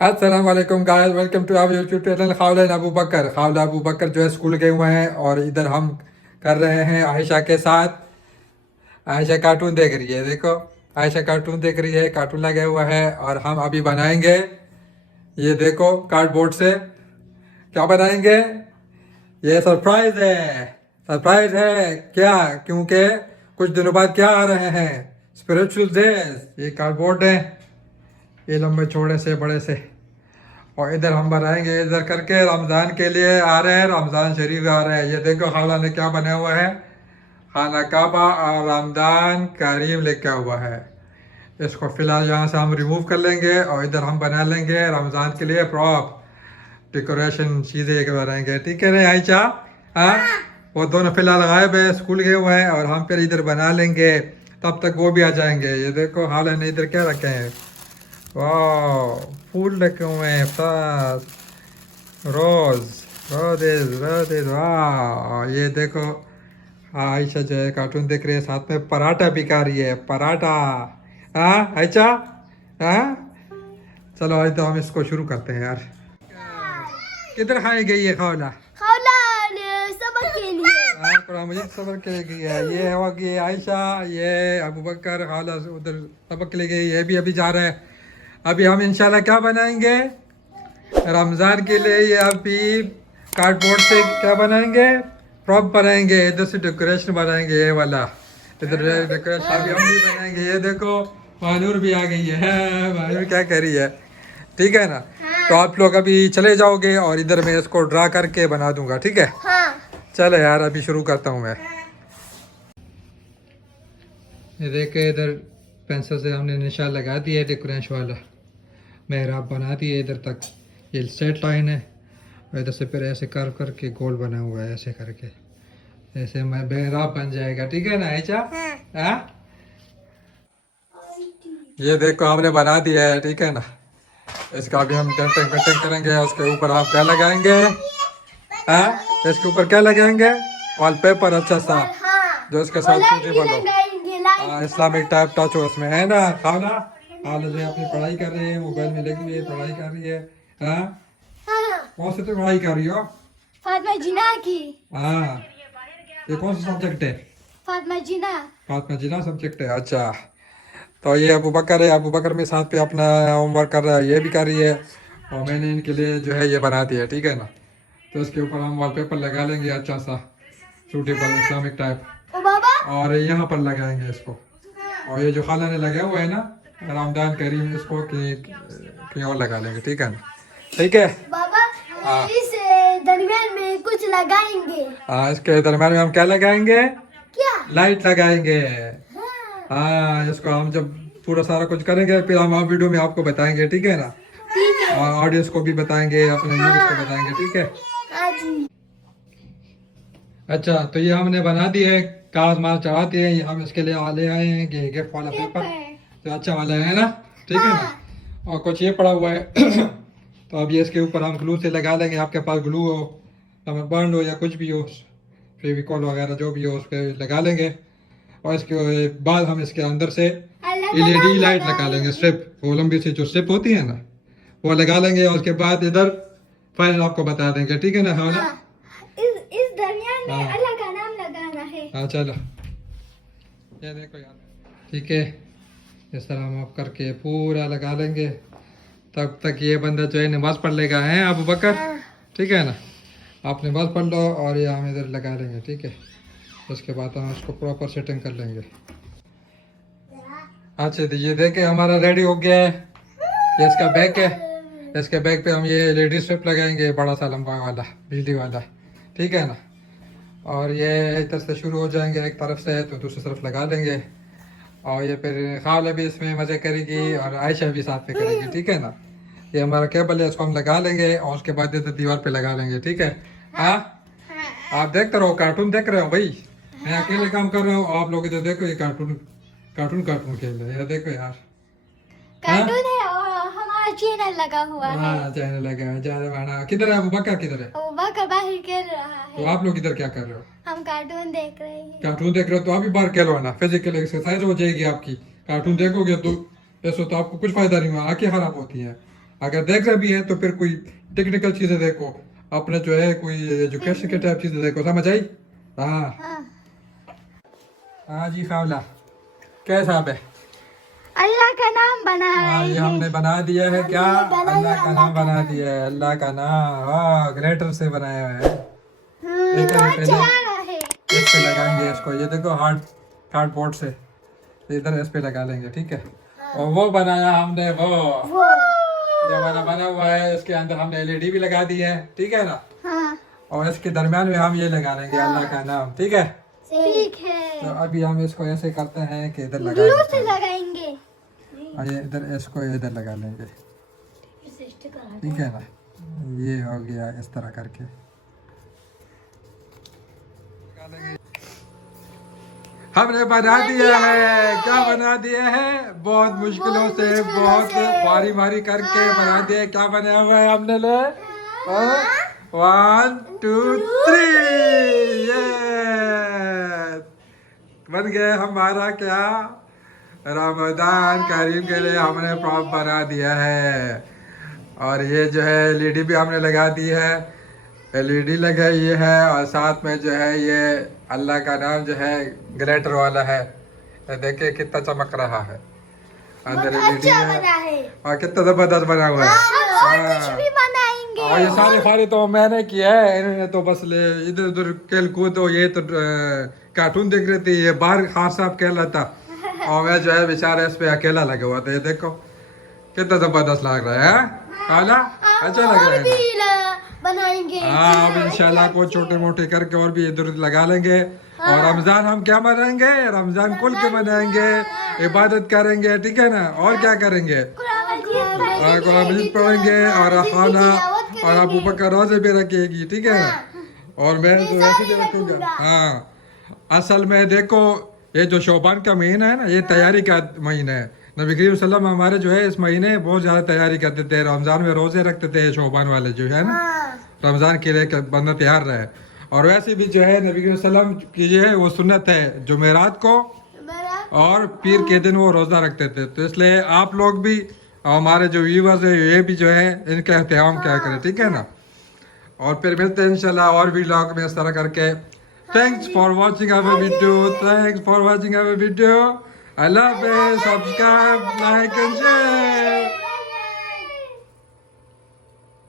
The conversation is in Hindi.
अस्सलाम वालेकुम guys, welcome to our YouTube channel Khawla Abu Bakr. Khawla Abu Bakr जो है स्कूल गए हुए हैं और इधर हम कर रहे हैं आयशा के साथ। आयशा कार्टून देख रही है, देखो आयशा कार्टून देख रही है, कार्टून लगा हुआ है और हम अभी बनाएंगे। ये देखो कार्डबोर्ड से क्या बनाएंगे, ये सरप्राइज है। सरप्राइज है क्या, क्योंकि कुछ दिनों बाद क्या आ रहे हैं, स्पिरिचुअल डेज। ये कार्डबोर्ड है, ये लंबे चौड़े से बड़े से, और इधर हम बनाएंगे इधर करके रमज़ान के लिए आ रहे हैं, रमज़ान शरीफ आ रहे हैं। ये देखो खाला ने क्या बना हुआ है, खाना काबा और रमज़ान करीम लिखा हुआ है। इसको फ़िलहाल यहाँ से हम रिमूव कर लेंगे और इधर हम बना लेंगे रमज़ान के लिए प्रॉप डेकोरेशन चीज़ें बनाएंगे, ठीक है ना आयशा? हाँ, वो दोनों फ़िलहाल गायब है, स्कूल गए हुए हैं और हम फिर इधर बना लेंगे, तब तक वो भी आ जाएंगे। ये देखो खाला ने इधर क्या रखे हैं, वाह फूल रखे हुए हैं, फ्लावर्स, रोज, रोजेज रोजेज, वाह। ये देखो आयशा जो है कार्टून देख रही है, साथ में पराठा भी खा रही है, पराठा। हाँ आयशा, हाँ चलो आज तो हम इसको शुरू करते हैं यार। किधर खाई गई है खावला? खावला ने सबक के लिए। हाँ कुरान मजीद सबर के लिए गई है। ये हुआ कि आयशा, ये अबू बकर, खावला उधर सबक के लिए गई, ये भी अभी जा रहा है। अभी हम इंशाल्लाह क्या बनाएंगे रमज़ान के लिए, ये अभी कार्डबोर्ड से क्या बनाएंगे, प्रॉप बनाएंगे, इधर से डेकोरेशन बनाएंगे, ये वाला इधर डेकोरेशन अभी हम भी बनाएंगे। ये देखो मानूर भी आ गई है, मानूर क्या कह रही है, ठीक है ना? तो आप लोग अभी चले जाओगे और इधर मैं इसको ड्रा करके बना दूंगा, ठीक है? हाँ। चलो यार अभी शुरू करता हूँ मैं। ये देखे इधर पेंसिल से हमने निशान लगा दिया है, डेकोरेशन वाला मेहराब बना दिए इधर तक। ये स्ट्रेट लाइन है और इधर से फिर ऐसे कर करके गोल बना हुआ है, ऐसे करके ऐसे मेहराब बन जाएगा, ठीक है ना आयशा? हाँ, ये देखो हमने बना दिया है, ठीक है ना? इसका भी हम डेंटिंग पेंटिंग करेंगे, उसके ऊपर हम क्या लगाएंगे, हाँ इसके ऊपर क्या लगाएंगे, वॉलपेपर अच्छा सा जो इसके साथ सूटेबल हो, इस्लामिक टाइप टच हो उसमें, है ना? खाना खाला जो अपनी पढ़ाई कर रही है, मोबाइल में लगी हुई है, पढ़ाई कर रही है। हाँ कौन सी तो पढ़ाई कर रही हो? फातिमा जिना की। हाँ, ये कौन सा सब्जेक्ट है? फातिमा जिना। फातिमा जिना सब्जेक्ट है, अच्छा। तो ये अबू बकर है, अबू बकर मेरे साथ पे अपना होमवर्क कर रहा है, ये भी कर रही है और मैंने इनके लिए जो है ये बना दिया, ठीक है ना? तो इसके ऊपर हम वॉलपेपर लगा लेंगे अच्छा सा सूटेबल इस्लामिक टाइप, ओ बाबा। और यहाँ पर लगाएंगे इसको। और ये जो खाला ने लगा हुआ है ना रमजान करीम, इसको कहीं और लगा लेंगे, ठीक है ना? ठीक है बाबा हाँ। इस दरमियान में कुछ लगाएंगे। हाँ, इसके दरम्यान में हम क्या लगाएंगे, क्या? लाइट लगाएंगे। हाँ। हाँ, इसको हम जब पूरा सारा कुछ करेंगे फिर हम वीडियो में आपको बताएंगे, ठीक है ना? ठीक है। और ऑडियंस को भी बताएंगे, अपने व्यूअर्स को बताएंगे, ठीक है? हाँ जी। अच्छा, तो ये हमने बना दिए, कागज माल चढ़ा दिए, ये हम इसके लिए ले आए हैं कि गिफ्ट वाला पेपर तो अच्छा वाला है ना, ठीक है ना? और कुछ ये पड़ा हुआ है तो अब ये इसके ऊपर हम ग्लू से लगा लेंगे। आपके पास ग्लू हो, रबर बैंड हो या कुछ भी हो, फेविकॉल वगैरह जो भी हो, उस पर लगा लेंगे। और इसके बाद हम इसके अंदर से LED लाइट लगा लेंगे, स्ट्रिप, वो लंबी सी जो स्ट्रिप होती है ना वो लगा लेंगे। और उसके बाद इधर फाइनल आपको बता देंगे, ठीक है ना? हाँ ना? इस दरमियान में हाँ। अल्लाह का नाम लगाना है। हाँ चलो, ये देखो यार, ठीक है, इस तरह हम आप करके पूरा लगा लेंगे। तब तक ये बंदा जो है नमाज पढ़ लेगा, है अबू बकर, ठीक है ना? आप नमाज पढ़ लो और ये हम इधर लगा लेंगे, ठीक है? उसके बाद हम इसको प्रॉपर सेटिंग कर लेंगे। अच्छा तो ये देखे हमारा रेडी हो गया है, ये इसका बैग है, इसके बैग पे हम ये लेडी स्ट्रिप लगाएंगे, बड़ा सा लंबा वाला बिजली वाला, ठीक है ना? और ये इधर से शुरू हो जाएंगे, एक तरफ से है तो दूसरी तरफ लगा लेंगे। और ये फिर खाला भी इसमें मज़े करेगी और आयशा भी साथ में करेगी, ठीक है ना? ये हमारा केबल है, इसको हम लगा लेंगे और उसके बाद इधर दीवार पे लगा लेंगे, ठीक है? हाँ, आप देखते रहो, कार्टून देख रहे हो भाई, मैं अकेले काम कर रहा हूँ, आप लोग इधर देखो, ये कार्टून कार्टून कार्टून खेल रहे हैं, ये देखो यार। कार्टून है और हमारा चैनल लगा हुआ है। हाँ चैनल लगा है, चैनल किधर है अबू बकर, किधर है? वो बाहर बाहर खेल रहा तो है। आप लोग इधर क्या कर रहे हो? हम कार्टून देख रहे हैं। कार्टून देख रहे हो तो आप भी बाहर खेलो ना, फिजिकल एक्सरसाइज हो जाएगी आपकी। कार्टून देखोगे तो ऐसा तो आपको कुछ फायदा नहीं हुआ, आंखें खराब होती हैं। अगर देख रहे भी हैं तो फिर कोई टेक्निकल चीजें देखो, अपने जो है कोई एजुकेशन के टाइप चीजें देखो, समझ आई? हाँ हाँ। हाँ जी खावला, क्या हिसाब है? अल्लाह का नाम बना हाँ, रहे ये हैं। हमने बना दिया है क्या? बनाया, अल्लाह का नाम बना दिया है, अल्लाह का नाम, हाँ ग्रेटर से बनाया है। ठीक है, पहले चला रहे। इस पे लगाएंगे इसको, ये देखो कार्डबोर्ड से इधर इस पे लगा लेंगे, ठीक है। और वो बनाया हमने, वो वो। ये वाला बना हुआ है, इसके अंदर हमने एलईडी भी लगा दी है, ठीक है ना। हाँ। और इसके दरमियान में हम ये लगा लेंगे अल्लाह का नाम, ठीक है। ठीक है। तो अभी हम इसको ऐसे करते हैं कि इधर ग्लू लगा से लगाएंगे। ये इधर, इसको इधर लगा लेंगे, ठीक है ना। ये हो गया इस तरह करके। हमने बना दिया है, क्या बना दिया है? बहुत मुश्किलों से, बहुत बारी बारी करके बना दिया है। क्या बनाया हुआ है हमने? ले 1 2 3, ये बन गया हमारा क्या, रमजान करीम के लिए हमने प्रॉप बना दिया है। और ये जो है एलईडी भी हमने लगा दी है, एलईडी लगाई है, और साथ में जो है ये अल्लाह का नाम जो है ग्लिटर वाला है, ये देखिए कितना चमक रहा है, अंदर एलईडी बना है, है। और कितना जबरदस्त बना हुआ है। और कुछ भी बनाएंगे। और ये सारे फारे तो मैंने किया है, इन्होंने तो बस ले इधर उधर खेल कूद, तो ये तो कार्टून देख रही थी, ये बाहर खास साहब खेल रहा था, और मैं जो है बेचारा इस पे अकेला लगा हुआ था। ये देखो कितना जबरदस्त लग रहा है, काला अच्छा लग रहा है। बनाएंगे। हाँ, अब इंशाल्लाह को छोटे मोटे करके और भी इधर उधर लगा लेंगे। और रमजान हम क्या मनाएंगे? रमजान खुल के मनाएंगे, इबादत करेंगे, ठीक है ना। और क्या करेंगे? कुरान मजीद पढ़ेंगे, और खाना, और अबू बकर रोजे भी रखेगी, ठीक है ना। और मैं तो वैसे भी रखूंगा। हाँ, असल में देखो ये जो शोबान का महीना है ना, ये तैयारी का महीना है। नबी करीम सल्लल्लाहु अलैहि वसल्लम हमारे जो है इस महीने बहुत ज़्यादा तैयारी करते थे, रमज़ान में रोज़े रखते थे, शोबान वाले जो है ना, रमज़ान के लिए बंदा तैयार रहे। और वैसे भी जो है नबी करीम सल्लल्लाहु अलैहि वसल्लम की जो है वो सुन्नत है, जुमेरात को और पीर के दिन वो रोज़ा रखते थे। तो इसलिए आप लोग भी और हमारे जो व्यूवर्स है ये भी जो है इनका एहतराम क्या करें, ठीक है ना। और फिर मिलते हैं इंशाल्लाह और भी व्लॉग में इस तरह करके। Thanks for watching our video, thanks for watching our video. I love it. Subscribe, like and share.